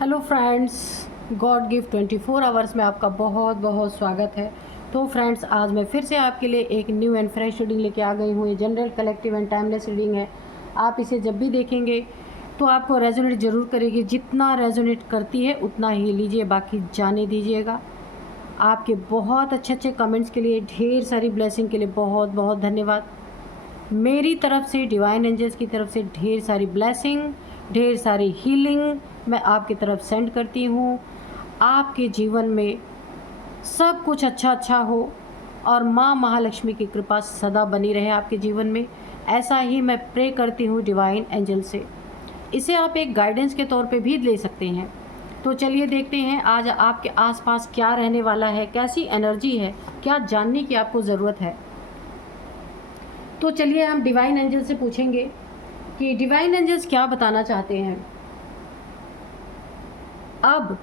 Hello friends, God gift 24 hours में आपका बहुत बहुत स्वागत है। तो फ्रेंड्स, आज मैं फिर से आपके लिए एक न्यू एंड फ्रेश रीडिंग लेके आ गई हूँ। ये general, collective and timeless reading है। आप इसे जब भी देखेंगे तो आपको रेजोनेट ज़रूर करेगी। जितना रेजोनेट करती है उतना ही लीजिए, बाकी जाने दीजिएगा। आपके बहुत अच्छे अच्छे कमेंट्स के लिए, ढेर सारी ब्लेसिंग के लिए बहुत बहुत धन्यवाद। मेरी तरफ से, डिवाइन एंजल्स की तरफ से ढेर सारी ब्लेसिंग, ढेर सारी हीलिंग मैं आपकी तरफ सेंड करती हूँ। आपके जीवन में सब कुछ अच्छा अच्छा हो और माँ महालक्ष्मी की कृपा सदा बनी रहे आपके जीवन में। ऐसा ही मैं प्रे करती हूँ डिवाइन एंजल से। इसे आप एक गाइडेंस के तौर पे भी ले सकते हैं। तो चलिए देखते हैं आज आपके आसपास क्या रहने वाला है, कैसी एनर्जी है, क्या जानने की आपको ज़रूरत है। तो चलिए हम डिवाइन एंजल से पूछेंगे कि डिवाइन एंजल्स क्या बताना चाहते हैं। अब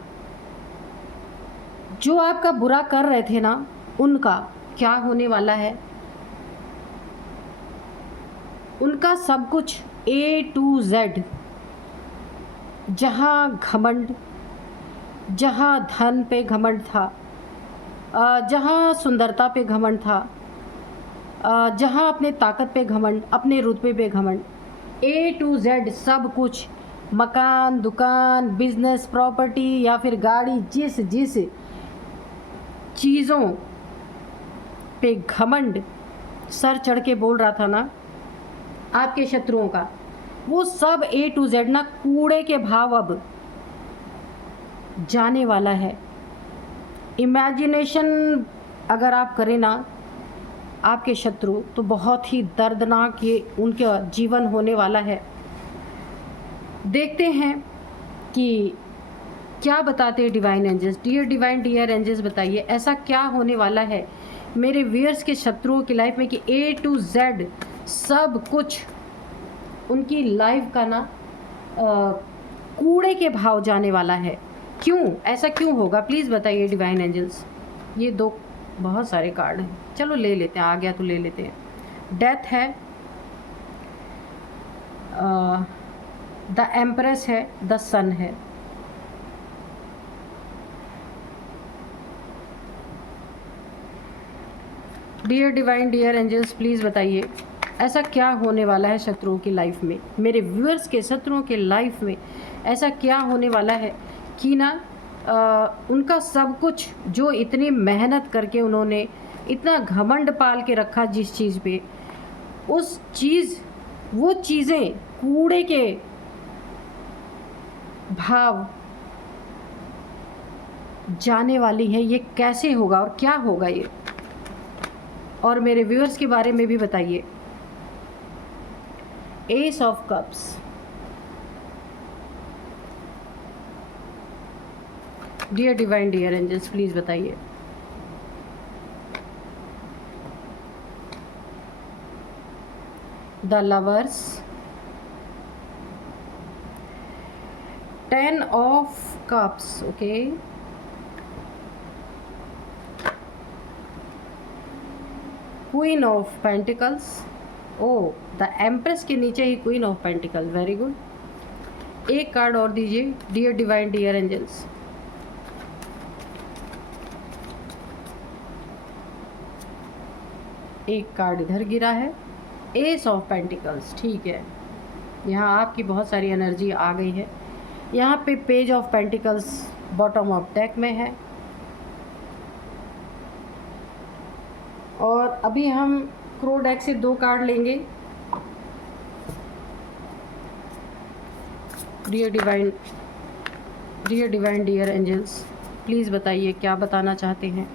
जो आपका बुरा कर रहे थे ना, उनका क्या होने वाला है। उनका सब कुछ A to Z, जहाँ घमंड, जहाँ धन पे घमंड था, जहाँ सुंदरता पे घमंड था, जहाँ अपने ताकत पे घमंड, अपने रुतबे पे घमंड, A to Z सब कुछ, मकान, दुकान, बिजनेस, प्रॉपर्टी या फिर गाड़ी, जिस जिस चीज़ों पे घमंड सर चढ़ के बोल रहा था ना आपके शत्रुओं का, वो सब A to Z ना कूड़े के भाव अब जाने वाला है। इमेजिनेशन अगर आप करें ना आपके शत्रु, तो बहुत ही दर्दनाक ये उनका जीवन होने वाला है। देखते हैं कि क्या बताते हैं divine angels. Dear divine, dear angels, बताइए ऐसा क्या होने वाला है मेरे व्यूअर्स के शत्रुओं की लाइफ में कि A to Z सब कुछ उनकी लाइफ का ना कूड़े के भाव जाने वाला है। क्यों, ऐसा क्यों होगा, प्लीज़ बताइए डिवाइन एंजल्स। ये दो बहुत सारे कार्ड हैं, चलो ले लेते हैं, आ गया तो ले लेते हैं। डेथ है, द एम्प्रेस है, द सन है। Dear divine, dear angels, please बताइए ऐसा क्या होने वाला है शत्रुओं की लाइफ में, मेरे व्यूअर्स के शत्रुओं के लाइफ में ऐसा क्या होने वाला है कि ना उनका सब कुछ जो इतनी मेहनत करके उन्होंने इतना घमंड पाल के रखा जिस चीज़ पे, वो चीज़ें कूड़े के भाव जाने वाली है। ये कैसे होगा और क्या होगा ये, और मेरे व्यूअर्स के बारे में भी बताइए। Ace of cups, dear divine, dear angels, please बताइए। The lovers, 10 of cups, okay, queen of pentacles, oh the empress के नीचे ही queen of pentacle, very good. एक कार्ड और दीजिए डियर डिवाइन, डियर एंजल्स। एक कार्ड इधर गिरा है, एस ऑफ पेंटिकल्स, ठीक है। यहाँ आपकी बहुत सारी एनर्जी आ गई है। यहाँ पे page of pentacles bottom of deck में है। और अभी हम क्रो डेक से 2 कार्ड लेंगे। Dear divine, dear divine, dear angels, please बताइए क्या बताना चाहते हैं।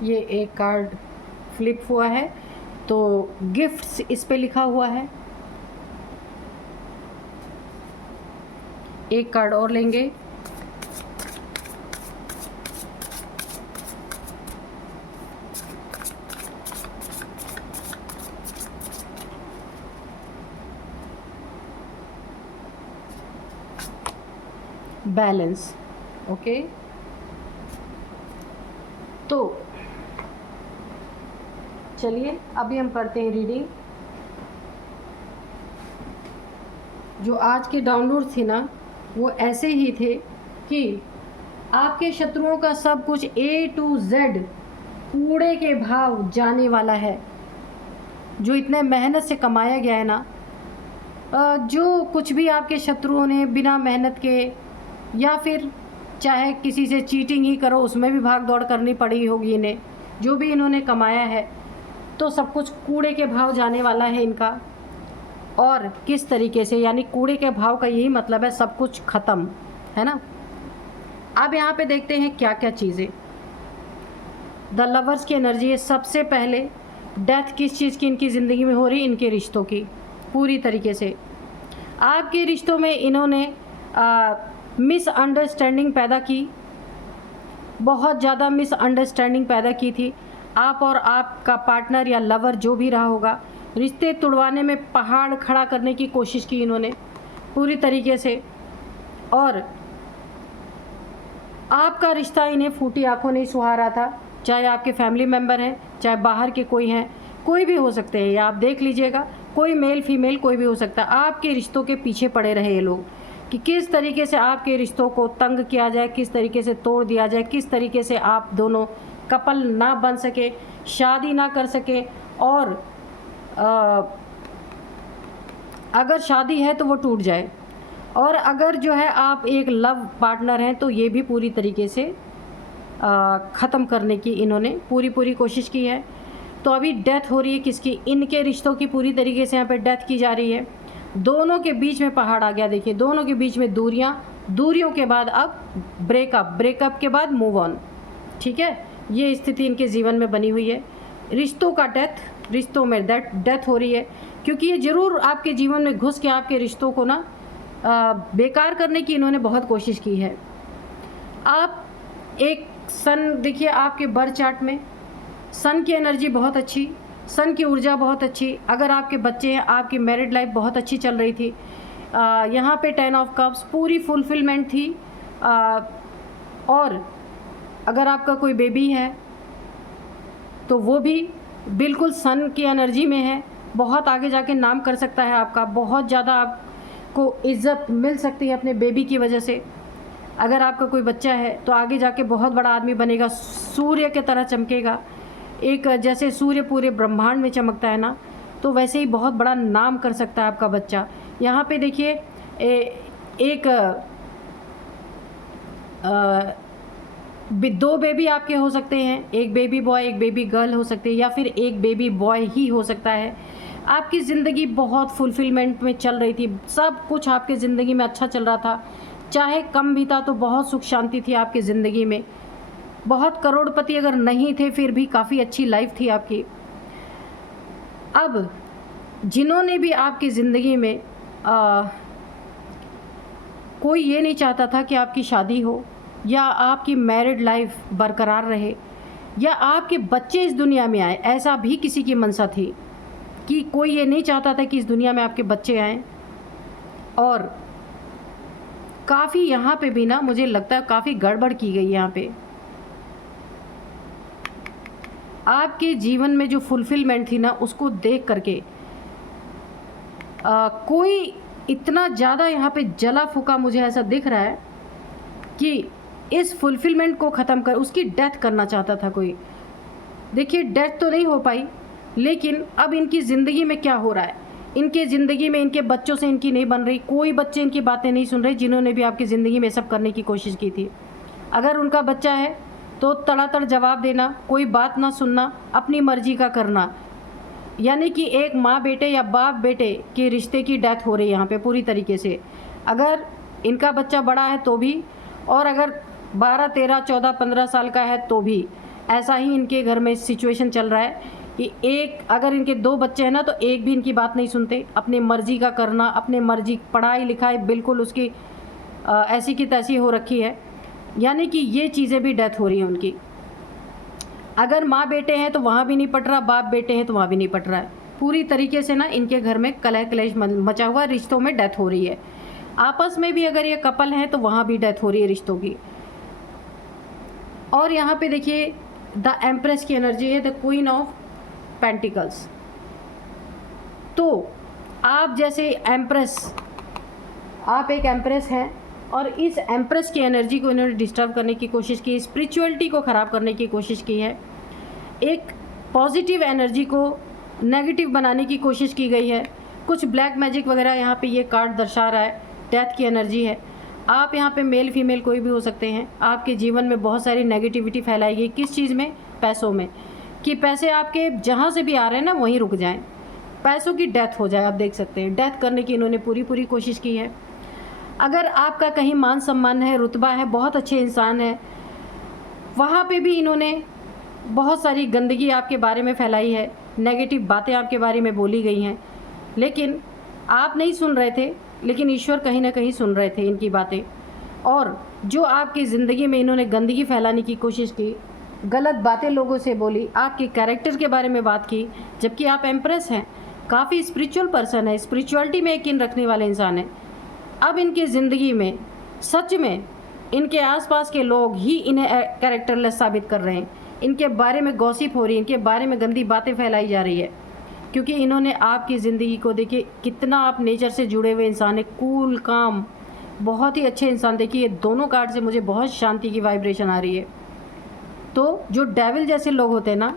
ये एक कार्ड फ्लिप हुआ है तो गिफ्ट्स इस पे लिखा हुआ है। एक कार्ड और लेंगे। Balance, okay. तो चलिए अभी हम करते हैं रीडिंग। जो आज के डाउनलोड थे ना वो ऐसे ही थे कि आपके शत्रुओं का सब कुछ A to Z कूड़े के भाव जाने वाला है। जो इतने मेहनत से कमाया गया है ना, जो कुछ भी आपके शत्रुओं ने बिना मेहनत के या फिर चाहे किसी से चीटिंग ही करो उसमें भी भाग दौड़ करनी पड़ी होगी इन्हें, जो भी इन्होंने कमाया है तो सब कुछ कूड़े के भाव जाने वाला है इनका। और किस तरीके से, यानी कूड़े के भाव का यही मतलब है सब कुछ ख़त्म, है ना। अब यहाँ पे देखते हैं क्या क्या चीज़ें। द लवर्स की एनर्जी है। सबसे पहले डेथ किस चीज़ की इनकी ज़िंदगी में हो रही है, इनके रिश्तों की पूरी तरीके से। आपके रिश्तों में इन्होंने मिसअंडरस्टैंडिंग पैदा की, बहुत ज़्यादा मिसअंडरस्टैंडिंग पैदा की थी। आप और आपका पार्टनर या लवर जो भी रहा होगा, रिश्ते तुड़वाने में पहाड़ खड़ा करने की कोशिश की इन्होंने पूरी तरीके से। और आपका रिश्ता इन्हें फूटी आंखों नहीं सुहा रहा था, चाहे आपके फैमिली मेम्बर हैं, चाहे बाहर के कोई हैं, कोई भी हो सकते हैं, या आप देख लीजिएगा कोई मेल फीमेल कोई भी हो सकता है। आपके रिश्तों के पीछे पड़े रहे ये लोग कि किस तरीके से आपके रिश्तों को तंग किया जाए, किस तरीके से तोड़ दिया जाए, किस तरीके से आप दोनों कपल ना बन सके, शादी ना कर सके, और अगर शादी है तो वो टूट जाए, और अगर जो है आप एक लव पार्टनर हैं तो ये भी पूरी तरीके से ख़त्म करने की इन्होंने पूरी कोशिश की है। तो अभी डेथ हो रही है किसकी, इनके रिश्तों की पूरी तरीके से यहाँ पे डेथ की जा रही है। दोनों के बीच में पहाड़ आ गया, देखिए दोनों के बीच में दूरियों के बाद अब ब्रेकअप के बाद मूव ऑन, ठीक है। ये स्थिति इनके जीवन में बनी हुई है। रिश्तों का डेथ, रिश्तों में डेथ हो रही है, क्योंकि ये ज़रूर आपके जीवन में घुस के आपके रिश्तों को ना बेकार करने की इन्होंने बहुत कोशिश की है। आप एक सन देखिए, आपके बर्थ चार्ट में सन की एनर्जी बहुत अच्छी, सन की ऊर्जा बहुत अच्छी। अगर आपके बच्चे हैं, आपकी मैरिड लाइफ बहुत अच्छी चल रही थी। यहाँ पे 10 ऑफ कप्स, पूरी फुलफिलमेंट थी। और अगर आपका कोई बेबी है तो वो भी बिल्कुल सन की एनर्जी में है, बहुत आगे जाके नाम कर सकता है आपका, बहुत ज़्यादा आपको इज़्ज़त मिल सकती है अपने बेबी की वजह से। अगर आपका कोई बच्चा है तो आगे जाके बहुत बड़ा आदमी बनेगा, सूर्य की तरह चमकेगा। एक जैसे सूर्य पूरे ब्रह्मांड में चमकता है ना, तो वैसे ही बहुत बड़ा नाम कर सकता है आपका बच्चा। यहाँ पे देखिए एक दो बेबी आपके हो सकते हैं, एक बेबी बॉय एक बेबी गर्ल हो सकती है, या फिर एक बेबी बॉय ही हो सकता है। आपकी ज़िंदगी बहुत फुलफिलमेंट में चल रही थी, सब कुछ आपकी ज़िंदगी में अच्छा चल रहा था, चाहे कम भी था तो बहुत सुख शांति थी आपकी ज़िंदगी में। बहुत करोड़पति अगर नहीं थे फिर भी काफ़ी अच्छी लाइफ थी आपकी। अब जिन्होंने भी आपकी ज़िंदगी में कोई ये नहीं चाहता था कि आपकी शादी हो या आपकी मैरिड लाइफ बरकरार रहे या आपके बच्चे इस दुनिया में आए, ऐसा भी किसी की मंशा थी कि कोई ये नहीं चाहता था कि इस दुनिया में आपके बच्चे आएँ। और काफ़ी यहाँ पे भी ना मुझे लगता है काफ़ी गड़बड़ की गई यहाँ पे। आपके जीवन में जो फुलफिलमेंट थी ना उसको देख करके कोई इतना ज़्यादा यहाँ पे जला फूका मुझे ऐसा दिख रहा है कि इस फुलफिलमेंट को ख़त्म कर उसकी डेथ करना चाहता था कोई। देखिए डेथ तो नहीं हो पाई, लेकिन अब इनकी ज़िंदगी में क्या हो रहा है, इनके ज़िंदगी में इनके बच्चों से इनकी नहीं बन रही, कोई बच्चे इनकी बातें नहीं सुन रहे जिन्होंने भी आपकी ज़िंदगी में सब करने की कोशिश की थी। अगर उनका बच्चा है तो तड़ातड़ जवाब देना, कोई बात ना सुनना, अपनी मर्जी का करना, यानी कि एक माँ बेटे या बाप बेटे के रिश्ते की डेथ हो रही है यहाँ पे पूरी तरीके से। अगर इनका बच्चा बड़ा है तो भी, और अगर 12, 13, 14, 15 साल का है तो भी ऐसा ही इनके घर में सिचुएशन चल रहा है कि एक अगर इनके 2 बच्चे हैं ना तो एक भी इनकी बात नहीं सुनते, अपनी मर्जी का करना, अपने मर्जी, पढ़ाई लिखाई बिल्कुल उसकी ऐसी की तैसी हो रखी है। यानी कि ये चीज़ें भी डेथ हो रही हैं उनकी। अगर माँ बेटे हैं तो वहाँ भी नहीं पट रहा, बाप बेटे हैं तो वहाँ भी नहीं पट रहा है। पूरी तरीके से ना इनके घर में कलह कलेश मचा हुआ, रिश्तों में डेथ हो रही है। आपस में भी अगर ये कपल हैं तो वहाँ भी डेथ हो रही है रिश्तों की। और यहाँ पे देखिए द एम्प्रेस की एनर्जी है, द क्वीन ऑफ पेंटिकल्स। तो आप जैसे एम्प्रेस, आप एक एम्प्रेस हैं और इस एम्प्रेस की एनर्जी को इन्होंने डिस्टर्ब करने की कोशिश की, स्पिरिचुअलिटी को ख़राब करने की कोशिश की है, एक पॉजिटिव एनर्जी को नेगेटिव बनाने की कोशिश की गई है। कुछ ब्लैक मैजिक वगैरह यहाँ पे ये कार्ड दर्शा रहा है, डेथ की एनर्जी है। आप यहाँ पे मेल फीमेल कोई भी हो सकते हैं। आपके जीवन में बहुत सारी नेगेटिविटी फैलाएगी। किस चीज़ में? पैसों में, कि पैसे आपके जहाँ से भी आ रहे हैं ना वहीं रुक जाएं, पैसों की डेथ हो जाए। आप देख सकते हैं डेथ करने की इन्होंने पूरी कोशिश की है। अगर आपका कहीं मान सम्मान है, रुतबा है, बहुत अच्छे इंसान है, वहाँ पे भी इन्होंने बहुत सारी गंदगी आपके बारे में फैलाई है, नेगेटिव बातें आपके बारे में बोली गई हैं, लेकिन आप नहीं सुन रहे थे, लेकिन ईश्वर कहीं ना कहीं सुन रहे थे इनकी बातें। और जो आपकी ज़िंदगी में इन्होंने गंदगी फैलाने की कोशिश की, गलत बातें लोगों से बोली, आपके कैरेक्टर के बारे में बात की, जबकि आप एम्प्रेस हैं, काफ़ी स्पिरिचुअल पर्सन है, स्पिरिचुअलिटी में यकीन रखने वाले इंसान हैं। अब इनकी ज़िंदगी में सच में इनके आसपास के लोग ही इन्हें कैरेक्टरलेस साबित कर रहे हैं। इनके बारे में गॉसिप हो रही है, इनके बारे में गंदी बातें फैलाई जा रही है, क्योंकि इन्होंने आपकी ज़िंदगी को, देखिए कितना आप नेचर से जुड़े हुए इंसान है, कूल काम, बहुत ही अच्छे इंसान। देखिए ये दोनों कार्ड से मुझे बहुत शांति की वाइब्रेशन आ रही है। तो जो डेविल जैसे लोग होते हैं ना,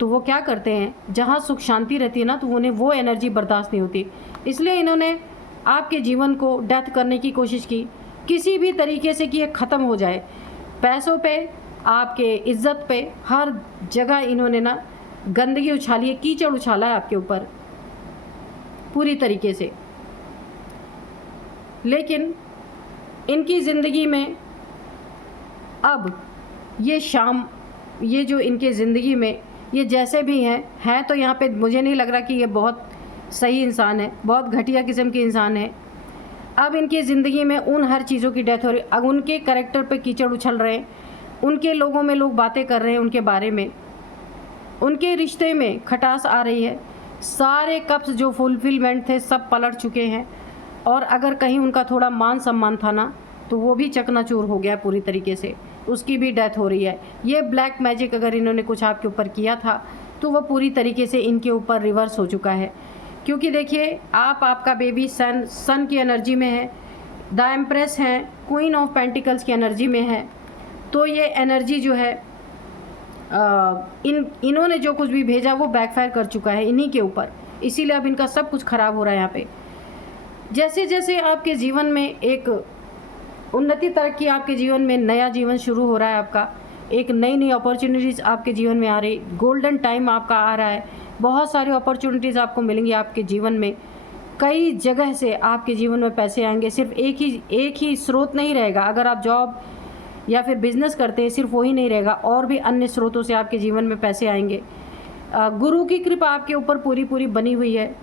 तो वो क्या करते हैं, जहाँ सुख शांति रहती है ना, तो उन्हें वो एनर्जी बर्दाश्त नहीं होती। इसलिए इन्होंने आपके जीवन को डेथ करने की कोशिश की, किसी भी तरीके से कि ये ख़त्म हो जाए। पैसों पे, आपके इज्जत पे, हर जगह इन्होंने ना गंदगी उछाली है, कीचड़ उछाला है आपके ऊपर पूरी तरीके से। लेकिन इनकी ज़िंदगी में अब ये शाम, ये जो इनके ज़िंदगी में ये जैसे भी हैं तो यहाँ पे मुझे नहीं लग रहा कि ये बहुत सही इंसान है, बहुत घटिया किस्म के इंसान है। अब इनकी ज़िंदगी में उन हर चीज़ों की डेथ हो रही, अब उनके कैरेक्टर पे कीचड़ उछल रहे हैं, उनके लोगों में लोग बातें कर रहे हैं उनके बारे में, उनके रिश्ते में खटास आ रही है, सारे कप्स जो फुलफिलमेंट थे सब पलट चुके हैं। और अगर कहीं उनका थोड़ा मान सम्मान था ना, तो वो भी चकनाचूर हो गया पूरी तरीके से, उसकी भी डेथ हो रही है। ये ब्लैक मैजिक अगर इन्होंने कुछ आपके ऊपर किया था, तो वो पूरी तरीके से इनके ऊपर रिवर्स हो चुका है। क्योंकि देखिए आपका बेबी सन की एनर्जी में है, द एम्प्रेस हैं, क्वीन ऑफ पेंटिकल्स की एनर्जी में है। तो ये एनर्जी जो है इन्होंने जो कुछ भी भेजा वो बैकफायर कर चुका है इन्हीं के ऊपर, इसीलिए अब इनका सब कुछ ख़राब हो रहा है यहाँ पे। जैसे जैसे आपके जीवन में एक उन्नति तरक्की, आपके जीवन में नया जीवन शुरू हो रहा है, आपका एक नई अपॉर्चुनिटीज़ आपके जीवन में आ रही, गोल्डन टाइम आपका आ रहा है, बहुत सारी अपॉर्चुनिटीज़ आपको मिलेंगी आपके जीवन में। कई जगह से आपके जीवन में पैसे आएंगे, सिर्फ एक ही स्रोत नहीं रहेगा। अगर आप जॉब या फिर बिज़नेस करते हैं, सिर्फ वही नहीं रहेगा, और भी अन्य स्रोतों से आपके जीवन में पैसे आएंगे। गुरु की कृपा आपके ऊपर पूरी बनी हुई है।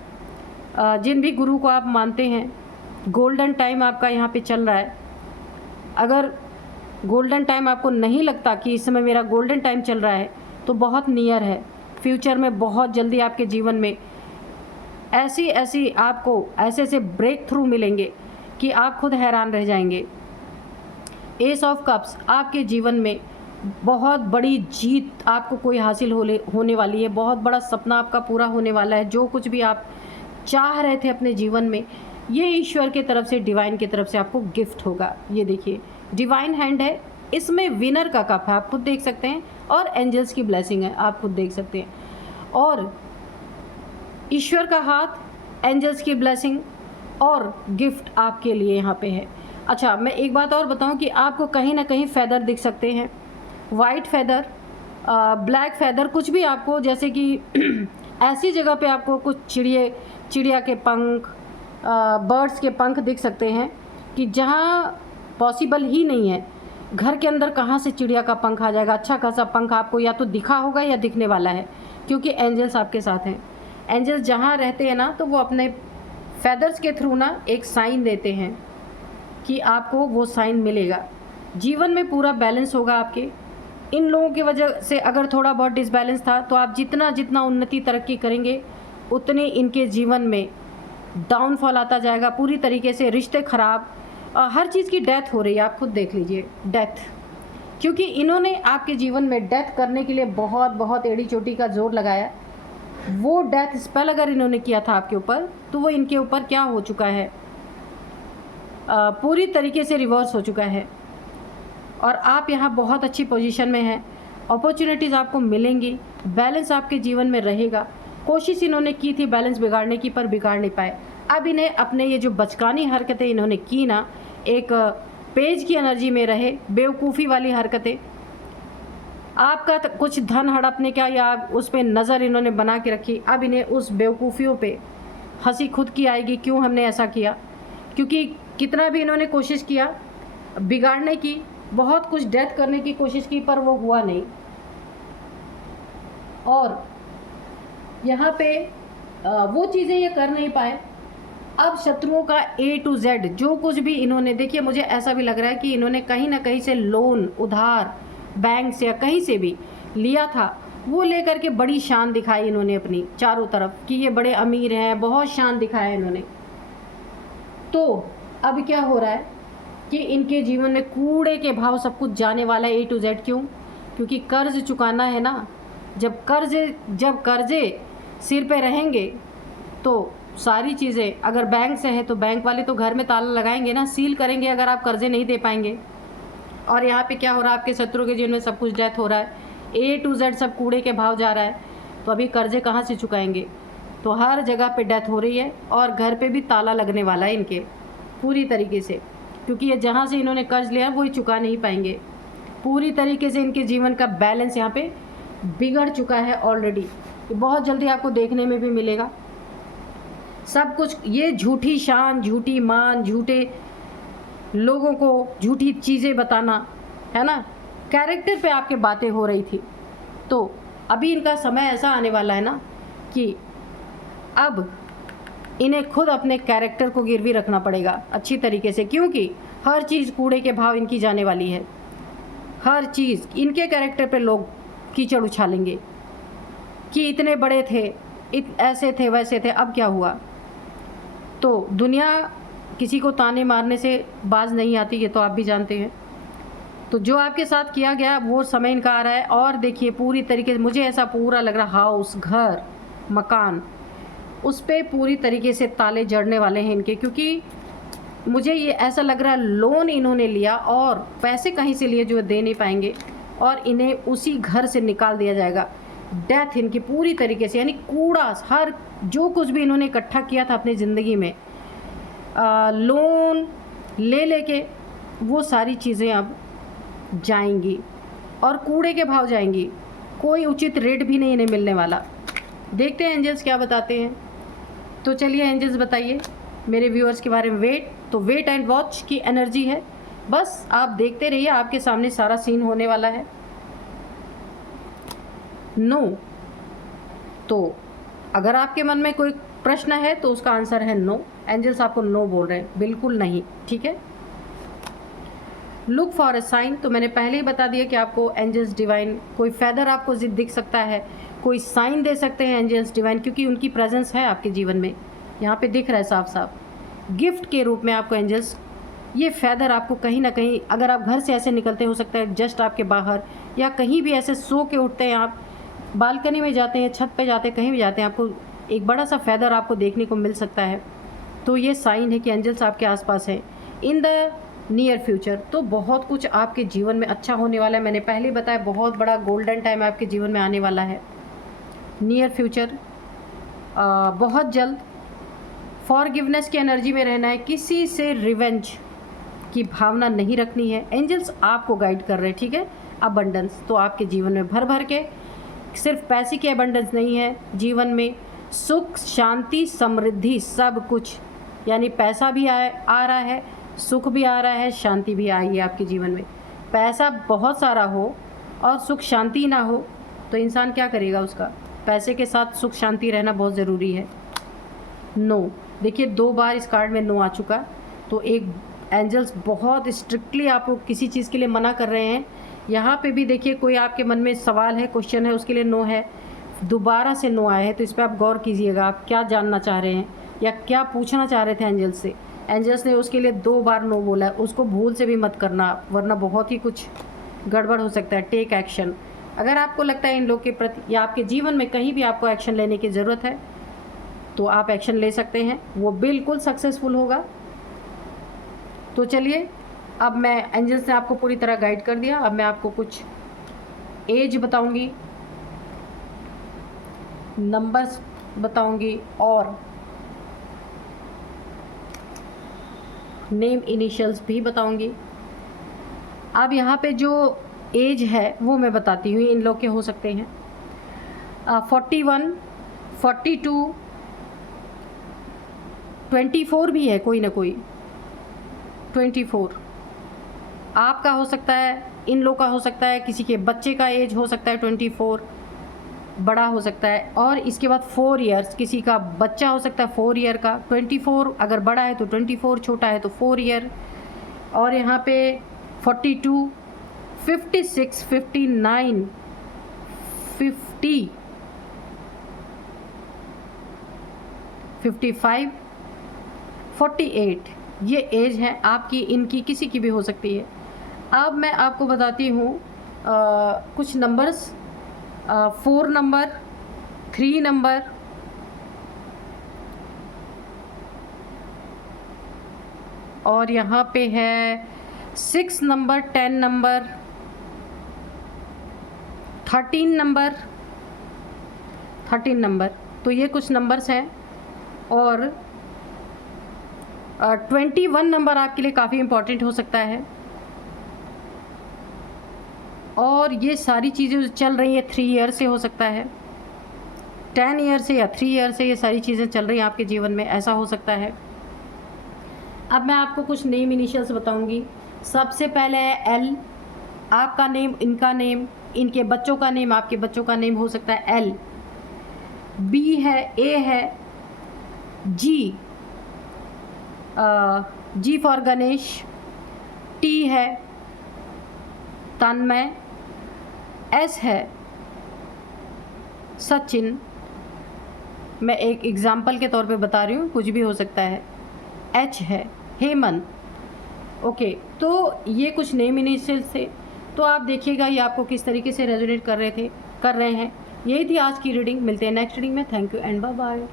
जिन भी गुरु को आप मानते हैं, गोल्डन टाइम आपका यहाँ पे चल रहा है। अगर गोल्डन टाइम आपको नहीं लगता कि इस समय मेरा गोल्डन टाइम चल रहा है, तो बहुत नियर है, फ्यूचर में बहुत जल्दी आपके जीवन में ऐसी आपको ऐसे ब्रेक थ्रू मिलेंगे कि आप खुद हैरान रह जाएंगे। एस ऑफ कप्स, आपके जीवन में बहुत बड़ी जीत आपको कोई हासिल होने वाली है, बहुत बड़ा सपना आपका पूरा होने वाला है। जो कुछ भी आप चाह रहे थे अपने जीवन में, ये ईश्वर की तरफ से, डिवाइन की तरफ से आपको गिफ्ट होगा। ये देखिए डिवाइन हैंड है, इसमें विनर का कप है, आप खुद देख सकते हैं, और एंजल्स की ब्लेसिंग है, आप खुद देख सकते हैं। और ईश्वर का हाथ, एंजल्स की ब्लेसिंग और गिफ्ट आपके लिए यहाँ पे है। अच्छा, मैं एक बात और बताऊं कि आपको कहीं ना कहीं फैदर दिख सकते हैं, वाइट फैदर, ब्लैक फैदर, कुछ भी आपको, जैसे कि ऐसी जगह पे आपको कुछ चिड़िया के पंख, बर्ड्स के पंख दिख सकते हैं कि जहाँ पॉसिबल ही नहीं है। घर के अंदर कहाँ से चिड़िया का पंख आ जाएगा? अच्छा खासा पंख आपको या तो दिखा होगा या दिखने वाला है, क्योंकि एंजल्स आपके साथ हैं। एंजल्स जहाँ रहते हैं ना, तो वो अपने फैदर्स के थ्रू ना एक साइन देते हैं कि आपको वो साइन मिलेगा। जीवन में पूरा बैलेंस होगा आपके। इन लोगों की वजह से अगर थोड़ा बहुत डिसबैलेंस था, तो आप जितना उन्नति तरक्की करेंगे, उतने इनके जीवन में डाउनफॉल आता जाएगा पूरी तरीके से। रिश्ते खराब, हर चीज़ की डेथ हो रही है, आप खुद देख लीजिए। डेथ, क्योंकि इन्होंने आपके जीवन में डेथ करने के लिए बहुत बहुत एड़ी चोटी का जोर लगाया। वो डेथ स्पेल अगर इन्होंने किया था आपके ऊपर, तो वो इनके ऊपर क्या हो चुका है, पूरी तरीके से रिवर्स हो चुका है। और आप यहाँ बहुत अच्छी पोजीशन में हैं, अपॉर्चुनिटीज़ आपको मिलेंगी, बैलेंस आपके जीवन में रहेगा। कोशिश इन्होंने की थी बैलेंस बिगाड़ने की, पर बिगाड़ नहीं पाए। अब इन्हें अपने ये जो बचकानी हरकतें इन्होंने की ना, एक पेज की एनर्जी में रहे, बेवकूफ़ी वाली हरकतें, आपका कुछ धन हड़पने का या उस पर नज़र इन्होंने बना के रखी। अब इन्हें उस बेवकूफ़ियों पे हंसी खुद की आएगी, क्यों हमने ऐसा किया। क्योंकि कितना भी इन्होंने कोशिश किया बिगाड़ने की, बहुत कुछ डेथ करने की कोशिश की, पर वो हुआ नहीं। और यहाँ पे वो चीज़ें ये कर नहीं पाए। अब शत्रुओं का A to Z जो कुछ भी इन्होंने, देखिए मुझे ऐसा भी लग रहा है कि इन्होंने कहीं ना कहीं से लोन उधार बैंक से या कहीं से भी लिया था, वो लेकर के बड़ी शान दिखाई इन्होंने अपनी चारों तरफ कि ये बड़े अमीर हैं, बहुत शान दिखाया इन्होंने। तो अब क्या हो रहा है कि इनके जीवन में कूड़े के भाव सब कुछ जाने वाला है A to Z। क्यों? क्योंकि कर्ज चुकाना है ना। जब कर्जे सिर पे रहेंगे तो सारी चीज़ें, अगर बैंक से है तो बैंक वाले तो घर में ताला लगाएंगे ना, सील करेंगे अगर आप कर्जे नहीं दे पाएंगे। और यहाँ पे क्या हो रहा है, आपके शत्रु के जीवन में सब कुछ डेथ हो रहा है, A to Z सब कूड़े के भाव जा रहा है। तो अभी कर्जे कहाँ से चुकाएंगे? तो हर जगह पे डेथ हो रही है और घर पे भी ताला लगने वाला है इनके पूरी तरीके से, क्योंकि ये जहाँ से इन्होंने कर्ज लिया वही चुका नहीं पाएंगे। पूरी तरीके से इनके जीवन का बैलेंस यहाँ पे बिगड़ चुका है ऑलरेडी। बहुत जल्दी आपको देखने में भी मिलेगा सब कुछ। ये झूठी शान, झूठी मान, झूठे लोगों को झूठी चीज़ें बताना, है ना, कैरेक्टर पे आपके बातें हो रही थी। तो अभी इनका समय ऐसा आने वाला है ना कि अब इन्हें खुद अपने कैरेक्टर को गिरवी रखना पड़ेगा अच्छी तरीके से, क्योंकि हर चीज़ कूड़े के भाव इनकी जाने वाली है। हर चीज़ इनके कैरेक्टर पे लोग कीचड़ उछालेंगे कि इतने बड़े थे, ऐसे थे, वैसे थे, अब क्या हुआ। तो दुनिया किसी को ताने मारने से बाज नहीं आती, ये तो आप भी जानते हैं। तो जो आपके साथ किया गया वो समय इनका आ रहा है। और देखिए पूरी तरीके से मुझे ऐसा पूरा लग रहा, हाउस, घर, मकान, उस पर पूरी तरीके से ताले जड़ने वाले हैं इनके, क्योंकि मुझे ये ऐसा लग रहा है लोन इन्होंने लिया और पैसे कहीं से लिए जो दे नहीं पाएंगे, और इन्हें उसी घर से निकाल दिया जाएगा। डेथ इनकी पूरी तरीके से, यानी कूड़ा, हर जो कुछ भी इन्होंने इकट्ठा किया था अपनी ज़िंदगी में, लोन ले लेके, वो सारी चीज़ें अब जाएंगी और कूड़े के भाव जाएंगी। कोई उचित रेट भी नहीं इन्हें मिलने वाला। देखते हैं एंजल्स क्या बताते हैं। तो चलिए एंजल्स बताइए मेरे व्यूअर्स के बारे में। वेट एंड वॉच की एनर्जी है, बस आप देखते रहिए, आपके सामने सारा सीन होने वाला है। नो, तो अगर आपके मन में कोई प्रश्न है तो उसका आंसर है नो। एंजल्स आपको नो बोल रहे हैं, बिल्कुल नहीं, ठीक है। लुक फॉर अ साइन, तो मैंने पहले ही बता दिया कि आपको एंजल्स डिवाइन कोई फेदर आपको दिख सकता है, कोई साइन दे सकते हैं एंजल्स डिवाइन, क्योंकि उनकी प्रेजेंस है आपके जीवन में, यहाँ पे दिख रहा है साफ साफ। गिफ्ट के रूप में आपको एंजल्स ये फेदर आपको कहीं ना कहीं, अगर आप घर से ऐसे निकलते हो सकता है जस्ट आपके बाहर, या कहीं भी ऐसे सो के उठते हैं आप, बालकनी में जाते हैं, छत पे जाते हैं, कहीं भी जाते हैं, आपको एक बड़ा सा फेदर आपको देखने को मिल सकता है। तो ये साइन है कि एंजल्स आपके आसपास है इन द नियर फ्यूचर। तो बहुत कुछ आपके जीवन में अच्छा होने वाला है। मैंने पहले बताया बहुत बड़ा गोल्डन टाइम आपके जीवन में आने वाला है नियर फ्यूचर, बहुत जल्द। फॉरगिवनेस की एनर्जी में रहना है, किसी से रिवेंज की भावना नहीं रखनी है। एंजल्स आपको गाइड कर रहे हैं, ठीक है। अबंडेंस तो आपके जीवन में भर भर के, सिर्फ पैसे की अबंडेंस नहीं है, जीवन में सुख, शांति, समृद्धि, सब कुछ, यानी पैसा भी आ रहा है, सुख भी आ रहा है, शांति भी आई है आपके जीवन में। पैसा बहुत सारा हो और सुख शांति ना हो तो इंसान क्या करेगा, उसका पैसे के साथ सुख शांति रहना बहुत ज़रूरी है। नो, देखिए 2 बार इस कार्ड में नो आ चुका, तो एक एंजल्स बहुत स्ट्रिक्टली आपको किसी चीज़ के लिए मना कर रहे हैं। यहाँ पे भी देखिए कोई आपके मन में सवाल है, क्वेश्चन है, उसके लिए नो है, दोबारा से नो आया है, तो इस पर आप गौर कीजिएगा, आप क्या जानना चाह रहे हैं या क्या पूछना चाह रहे थे एंजल्स से। एंजल्स ने उसके लिए 2 बार नो बोला है, उसको भूल से भी मत करना, वरना बहुत ही कुछ गड़बड़ हो सकता है, टेक एक्शन। अगर आपको लगता है इन लोग के प्रति या आपके जीवन में कहीं भी आपको एक्शन लेने की ज़रूरत है तो आप एक्शन ले सकते हैं, वो बिल्कुल सक्सेसफुल होगा। तो चलिए, अब मैं एंजल्स ने आपको पूरी तरह गाइड कर दिया। अब मैं आपको कुछ एज बताऊंगी, नंबर्स बताऊंगी और नेम इनिशियल्स भी बताऊंगी। अब यहाँ पे जो एज है वो मैं बताती हूँ, इन लोग के हो सकते हैं 41, 42, 24 भी है कोई ना कोई, 24 आपका हो सकता है, इन लोग का हो सकता है, किसी के बच्चे का एज हो सकता है 24 बड़ा हो सकता है, और इसके बाद 4 ईयर्स किसी का बच्चा हो सकता है 4 ईयर का, 24 अगर बड़ा है तो 24, छोटा है तो 4 ईयर। और यहाँ पे 42, 56, 59, 50, 55, 48 ये एज है आपकी, इनकी किसी की भी हो सकती है। अब मैं आपको बताती हूँ कुछ नंबर्स, 4 नंबर, 3 नंबर, और यहाँ पे है 6 नंबर, 10 नंबर, 13 नंबर, 13 नंबर। तो ये कुछ नंबर्स हैं। और 21 नंबर आपके लिए काफ़ी इम्पॉर्टेंट हो सकता है। और ये सारी चीज़ें जो चल रही हैं 3 ईयर से हो सकता है, 10 ईयर से या 3 ईयर से ये सारी चीज़ें चल रही हैं आपके जीवन में, ऐसा हो सकता है। अब मैं आपको कुछ नेम इनिशियल्स बताऊंगी। सबसे पहले है एल, आपका नेम, इनका नेम, इनके बच्चों का नेम, आपके बच्चों का नेम हो सकता है एल। बी है, ए है, जी, जी फॉर गणेश, टी है तन्मय, एस है सचिन, मैं एक एग्जाम्पल के तौर पे बता रही हूँ, कुछ भी हो सकता है, एच है हेमंत। ओके, तो ये कुछ नेम इनिशियल्स थे। तो आप देखिएगा ये आपको किस तरीके से रेजोनेट कर रहे हैं। यही थी आज की रीडिंग। मिलते हैं नेक्स्ट रीडिंग में। Thank you and bye bye.